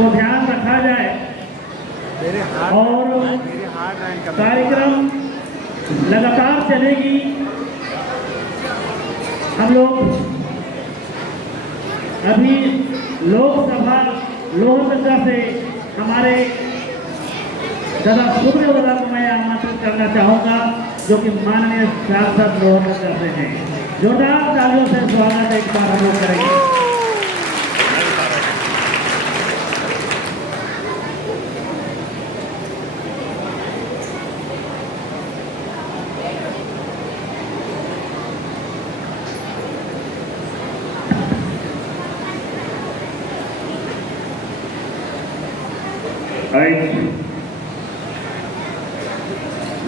को ध्यान रखा जाए और कार्यक्रम लगातार चलेगी। हम लोग अभी लोकसभा लोहरदगा से हमारे दादा सुब्रमण्यम को मैं आमंत्रित करना चाहूँगा, जो कि माननीय सांसद लोहरदगा से हैं। जोरदार तालियों से स्वागत एक बार हम लोग करेंगे।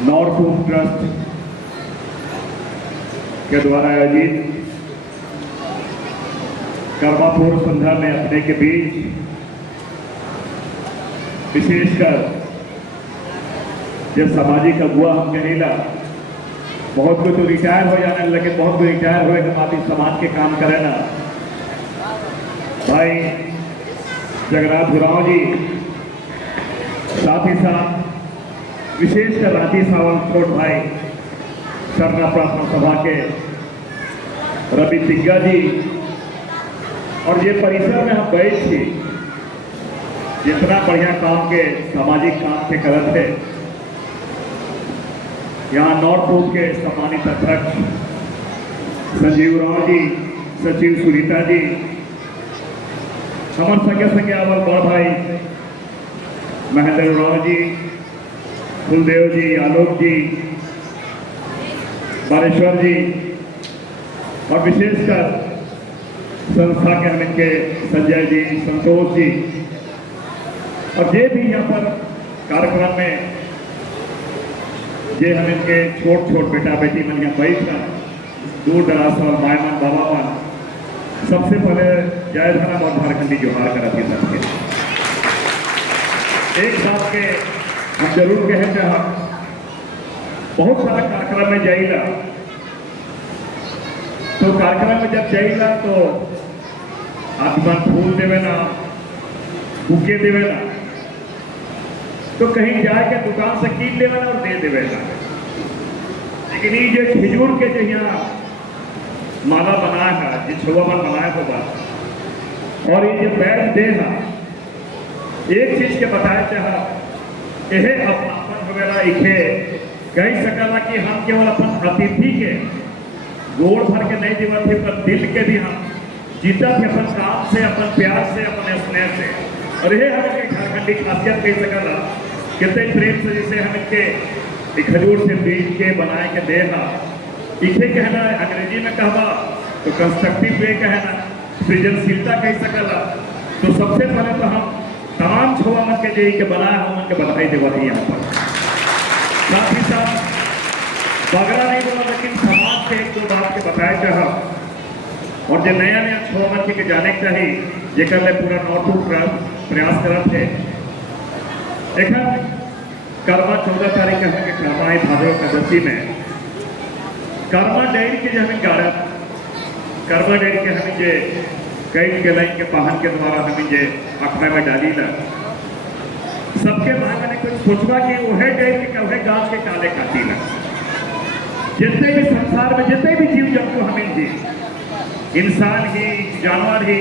नॉर्थ ईस्ट ट्रस्ट के द्वारा आयोजित कर्मापूर संध्या में अपने के बीच विशेषकर जब सामाजिक अगुआ हम कहेला, बहुत कोई तो रिटायर हो जाने लगे, बहुत कोई रिटायर हुए हम आप समाज के काम करें ना। भाई जगन्नाथ गुराव जी, साथ ही साथ विशेषकर राठी सावंत छोट भाई सरना प्रार्थना सभा के रवि तिग्गा जी, और ये परिसर में हम बैठ थी जितना बढ़िया काम के सामाजिक काम के करत है। यहाँ नॉर्थ ईस्ट के सम्मानित अध्यक्ष संजीव राव जी, सचिव सुनीता जी, हमारे संगे संगे अवर बड़ भाई महेंद्र राव जी, कुलदेव जी, आलोक जी, बालेश्वर जी, और विशेषकर संस्था के हम इनके संजय जी, संतोष जी, और ये भी यहाँ पर कार्यक्रम में ये हम इनके छोट छोट बेटा बेटी मन यहाँ बैठा दूर दराज और मायमन बाबा मन, सबसे पहले जय धनम और झारखंडी जोहार करा थी सबके। एक बात के हम जरूर कहे चाह, बहुत सारा कार्यक्रम में जाइला, तो कार्यक्रम में जब जाइला तो आत्मा फूल देवे ना, बुके देवे ना, तो कहीं जाके दुकान से कीन लेवे ना और दे देवे ना। लेकिन ये जो खिजूर के जो यहाँ माला बनाया है, जिस छुआ मन बनाया होगा, और ये जो बैग दे है, एक चीज के बताया चाह, यह अपनापन वगैरह इखे कही सकला कि हम केवल अपन अतिथि के गोड़ भर के नहीं जीवन थे, पर दिल के भी हम जीता थे अपन काम से, अपन प्यार से, अपन स्नेह से। और यह हमें झारखंडी खासियत कह सकला, कितने प्रेम से जिसे हम इनके खजूर से बीज के बनाए के देहा, इसे कहना अंग्रेजी में कहवा तो कंस्ट्रक्टिव वे कहना, सृजनशीलता कह सकला। तो सबसे पहले तो हम तमाम छुआ मन के जे के बनाया हम उनके बधाई देवा दी यहाँ पर। साथ ही साथ बगड़ा नहीं बोला, लेकिन समाज के एक दो बात के बताया चाह, और जो नया नया छुआ मन के जाने के चाहिए, जेकर ले पूरा नॉर्थ ईस्ट प्रयास करत है। एक कर्मा 14 तारीख के कर्मा है भादरव एकादशी में कर्मा डेयरी के जो हमें गाड़त, कर्मा डेयरी के हमें जे कई के लाइन के वाहन के द्वारा हमें जे अखड़ा में डाली ना, सबके भाग में कुछ सोचवा कि वह डेयरी के वह गांव के काले काटी ना। जितने भी संसार में जितने भी जीव जंतु हमें जी, इंसान ही, जानवर ही,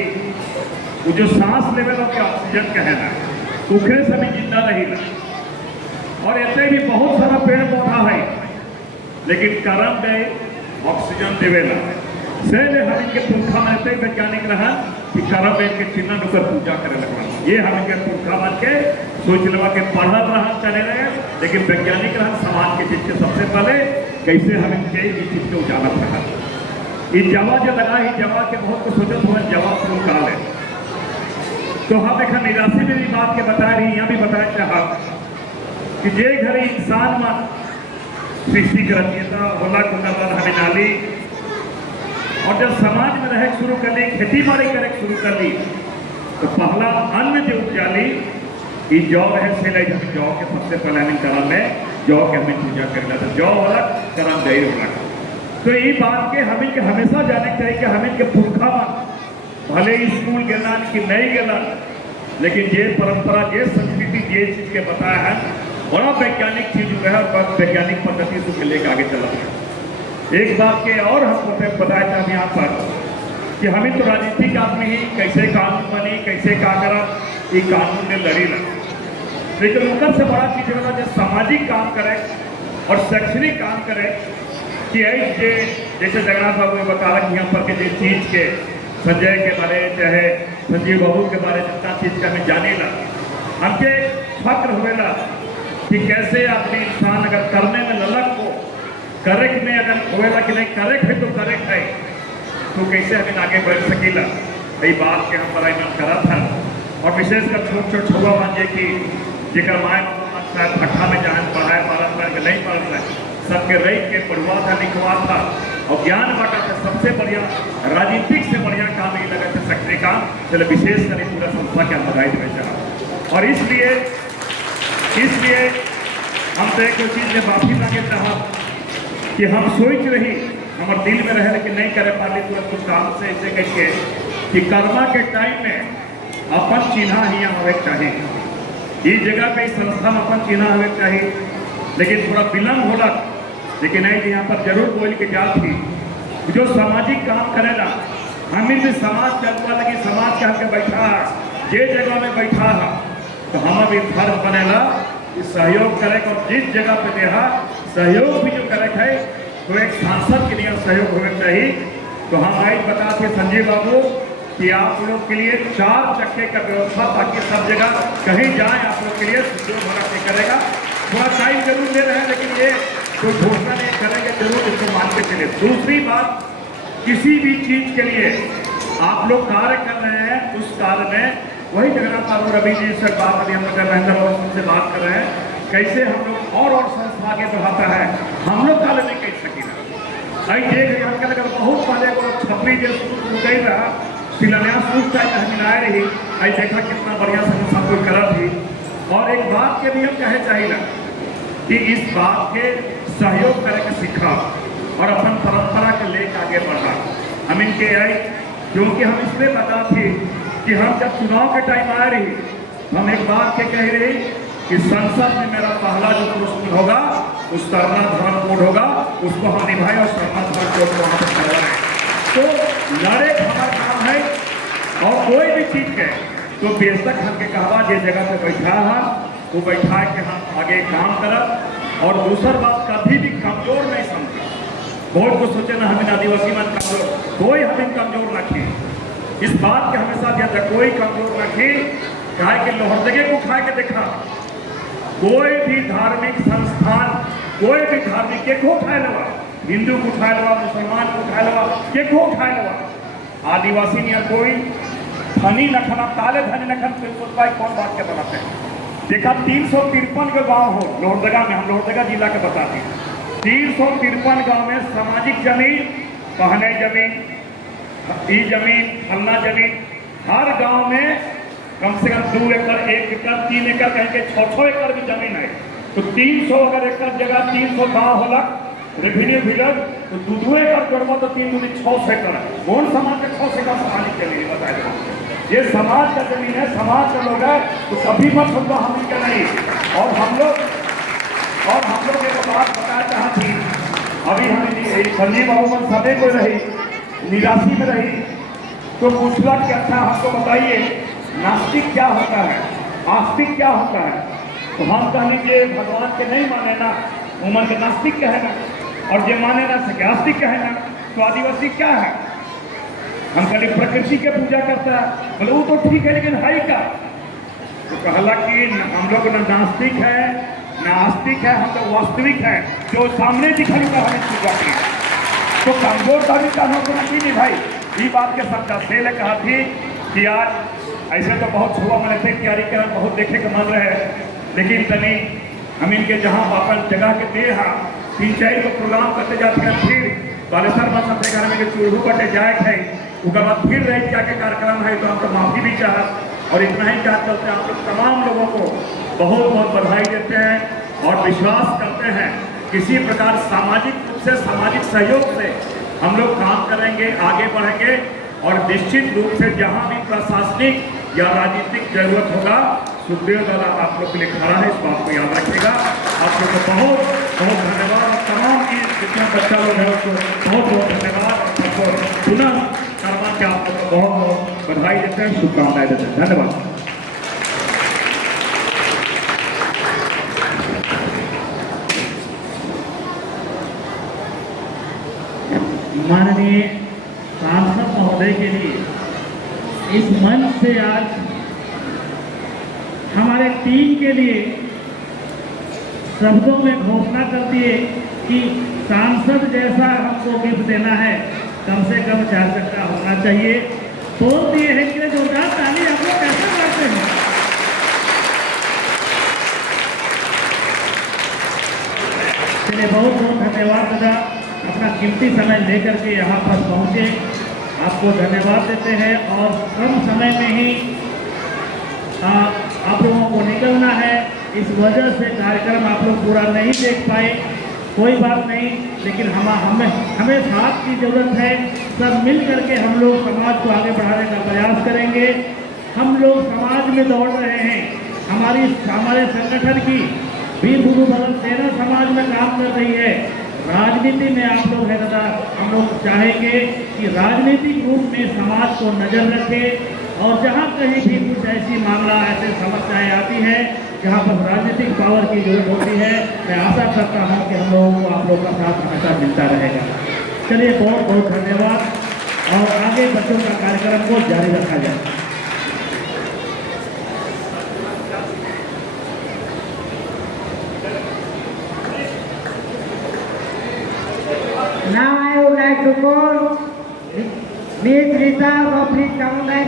वो जो सांस लेवल के ऑक्सीजन कहना, उखरे से भी जिंदा रही ना। और ऐसे भी बहुत सारा पेड़ पौधा है, लेकिन करम दे ऑक्सीजन देवेला से हम इनके पुरखा में ऐसे वैज्ञानिक रहा कि करम दे के चिन्ह नुकर पूजा करे लगना। ये हम इनके पुरखा मन के सोच लवा के पढ़ल रहा चले रहे, लेकिन वैज्ञानिक रहा समाज के चीज के सबसे पहले कैसे हम इनके इस चीज के उजागर रहा। इन जवा जो लगा ही जवा के बहुत कुछ सोचत हुआ जवा शुरू काल है। तो हम एक निराशी में भी बात के बता रही, यहाँ भी बताया चाह कि जे घर इंसान में सृष्टि की रचयता होला कुंडा बाद हमें डाली, और जब समाज में रह शुरू कर ली, खेती बाड़ी करे शुरू कर ली, तो पहला अन्न जो उपजाली ये जौ है से ले जब जौ के सबसे पहले हमें करम में जौ के हमें पूजा करना था। जौ वाला करम दही होला। तो ये बात के हमें के हमेशा जाने चाहिए कि हमें के पुरखा भले स्कूल गलन कि नहीं गलन, लेकिन ये परंपरा, ये संस्कृति, ये चीज के बताया है, बड़ा वैज्ञानिक चीज है और वैज्ञानिक पद्धति से लेकर आगे चला है। एक बात के और हम बताया था यहाँ पर कि हमें तो राजनीतिक आदमी ही कैसे कानून बनी, कैसे का करा, ये कानून ने लड़ी ना, लेकिन उनका से बड़ा चीज है जो सामाजिक काम करे और शैक्षणिक काम करे कि जैसे जगन्नाथ बाबू ने बता रहा कि यहाँ पर के चीज के संजय के बारे, चाहे संजीव बाबू के बारे जितना चीज का हमें जाने ला, हमके फक्र हुएला कि कैसे आदमी इंसान अगर करने में ललक हो, करेक्ट में अगर होएला कि नहीं करेक्ट है तो करेक्ट है, तो कैसे हमें आगे बढ़ सकेला। यही बात के हम बड़ा मन करा था। और विशेषकर छोट छोट छुआ मानिए कि जेकर माए शायद भट्ठा में जहाँ पढ़ाए पालन करके नहीं पढ़ रहे, सबके रही के पढ़ुआ था, लिखवा था और ज्ञान बांटा था। सबसे बढ़िया राजनीतिक से बढ़िया काम ये लगा था सकने का, चलो विशेष कर पूरा संस्था के हम बधाई देना चाह। और इसलिए हम तो एक चीज में माफी मांगे चाह कि हम सोच रही, हमारे दिल में रहे लेकिन नहीं करे पाली तुरंत कुछ काम से ऐसे कहिए कि कर्मा के टाइम में अपन चिन्हा ही हमें चाहिए, इस जगह पे इस संस्था में अपन चिन्हा हमें चाहिए, लेकिन थोड़ा विलम्ब होला, लेकिन नहीं यहाँ पर जरूर बोल के जात थी जो सामाजिक काम करेगा, हमें भी समाज के अगुआ लगी, समाज के हमके बैठा जे जगह में बैठा है तो हम भी फर्ज बनेला कि सहयोग करे और जिस जगह पे देहा सहयोग भी जो करे है तो एक सांसद के लिए सहयोग होना चाहिए। तो हम आज बताते संजीव बाबू कि आप लोग के लिए 4 चक्के का व्यवस्था, ताकि सब जगह कहीं जाए आप लोग के लिए सहयोग होना नहीं करेगा। थोड़ा टाइम जरूर ले रहे हैं लेकिन ये कोई घोषणा नहीं करेंगे, जरूर इसको मान के चले। दूसरी बात, किसी भी चीज के लिए आप लोग कार्य कर रहे हैं, उस कार्य में वही जगन्नाथ बाबू रवि जी से बात करी, हम लोग महेंद्र बाबू से बात कर रहे हैं कैसे हम लोग और संस्था आगे बढ़ाता है, हम लोग काले नहीं कह सकी ना। देख रहे हमके लगा बहुत पहले को छपरी जो गई रहा शिलान्यास उस टाइम हम मिलाए रही, आई देखा कितना बढ़िया संस्था कोई करा थी। और एक बात के भी हम कहे चाहिए कि इस बात के सहयोग करके सीखा और अपन परंपरा के लेकर आगे बढ़ा। हम इनके आई क्योंकि हम इसलिए बता थे कि हम जब चुनाव के टाइम आ रही, हम एक बात के कह रहे कि संसद में मेरा पहला जो प्रश्न होगा उस सरना धर्म कोड होगा, उसको हम निभाए और सरना धर्म कोड को वहाँ पर करवाएं। तो लड़े हमारा काम है और कोई भी चीज के तो बेशक हमके कहवा जिस जगह पे बैठा है वो बैठा के हम आगे काम करब। और दूसर बात, कभी भी कमजोर नहीं समझे। बहुत कुछ सोचे ना हमें आदिवासी मन कमजोर, कोई हमें कमजोर न की, इस बात के हमेशा ध्यान रख, कोई कमजोर न की। कहा कि लोहरदगे को उठा के देखा, कोई भी धार्मिक संस्थान, कोई भी धार्मिक के को उठाए लगा, हिंदू को उठाए लगा, मुसलमान को उठाए लगा, के को उठाए लगा, आदिवासी ने कोई धनी न खाना, ताले धनी न खाना, तो सोचता है कौन बात के बनाते हैं। देखा 353 के गांव हो लोहरदगा में, हम लोहरदगा जिला के बताते हैं, 353 गांव में सामाजिक जमीन, पहने जमीन, ई जमीन, फलना जमीन, हर गांव में कम से कम 2 एकड़, 1 एकड़, 3 एकड़ कहेंगे 6-6 एकड़ भी जमीन है। तो 300 अगर एकड़ जगह 300 गाँव होला रेवेन्यू विलेज, तो 2 एकड़ जोड़बो तो 3 दूनी 600 एकड़। कौन समाज के 600 एकड़ पानी के लिए बताए? ये समाज का जमीन है, समाज का लोग है, तो सभी मत होगा हम क्या नहीं। और हम लोग एक बात बताया चाहती, अभी हमें संजीव बाबू सभी को रही निराशी में रही तो पूछला कि अच्छा हमको बताइए नास्तिक क्या होता है, आस्तिक क्या होता है। तो हम कह लीजिए भगवान के नहीं माने ना, उमर के नास्तिक कहेगा, और जो माने ना सके आस्तिक कहेगा। तो आदिवासी क्या है? हम खाली प्रकृति के पूजा करता है, बोले वो तो ठीक है लेकिन है क्या? तो कहला कि हम लोग न नास्तिक है न आस्तिक है, हम लोग वास्तविक है, जो सामने दिखाई का हमें पूजा की। तो कमजोर का भी काम होना नहीं भाई। ये बात के सब से कहा थी कि आज ऐसे तो बहुत छुआ मैंने थे तैयारी कर बहुत देखे के मन रहे, लेकिन तनी हम इनके जहाँ अपन जगह के दे हाँ 3-4 को प्रोग्राम करते जाते हैं, फिर बालेश्वर बस अपने घर में जो चूल्हू बटे जाए थे उसके बाद फिर रही क्या के कार्यक्रम है। तो हम तो माफ़ी भी चाह और इतना ही चाह चलते हैं आप लोग तमाम लोगों को बहुत बहुत बधाई देते हैं और विश्वास करते हैं किसी प्रकार सामाजिक रूप से सामाजिक सहयोग से हम लोग काम करेंगे, आगे बढ़ेंगे और निश्चित रूप से जहाँ भी प्रशासनिक या राजनीतिक जरूरत होगा, सुखदेव दादा आप लोग के लिए खड़ा है, इस बात को याद रखिएगा। आप लोग को बहुत बहुत धन्यवाद और तमाम की जितना बच्चा लोग है उसको बहुत बहुत धन्यवाद। आपको पुनः कर्मा के आप लोग को बहुत बहुत बधाई देते हैं, शुभकामनाएं देते हैं। धन्यवाद। माननीय सांसद महोदय के लिए इस मंच से आज हमारे टीम के लिए शब्दों में घोषणा कर दिए कि सांसद जैसा हमको गिफ्ट देना है, कम से कम 4 चक्का होना चाहिए। बोल दिए हैं कि जोरदार ताली आप लोग कैसे मारते हैं। चलिए बहुत बहुत धन्यवाद दादा, अपना कीमती समय लेकर के यहाँ पर पहुँचे, आपको धन्यवाद देते हैं। और कम समय में ही आप लोगों को निकलना है, इस वजह से कार्यक्रम आप लोग पूरा नहीं देख पाए, कोई बात नहीं, लेकिन हमें साथ की जरूरत है। सब मिल करके हम लोग समाज को आगे बढ़ाने का प्रयास करेंगे। हम लोग समाज में दौड़ रहे हैं, हमारे संगठन की वीर गुरु बदल सेना समाज में काम कर रही है। राजनीति में आप लोग है दादा, हम लोग चाहेंगे कि राजनीतिक रूप में समाज को नजर रखें, और जहाँ कहीं भी कुछ ऐसी मामला ऐसे समस्याएं आती है जहाँ पर राजनीतिक पावर की जरूरत होती है, मैं आशा करता हूँ कि हम लोगों को आप लोगों का साथ हमेशा मिलता रहेगा। चलिए बहुत बहुत धन्यवाद, और आगे बच्चों का कार्यक्रम को जारी रखा जाए। Now I would like to call Ms. Rita Robles County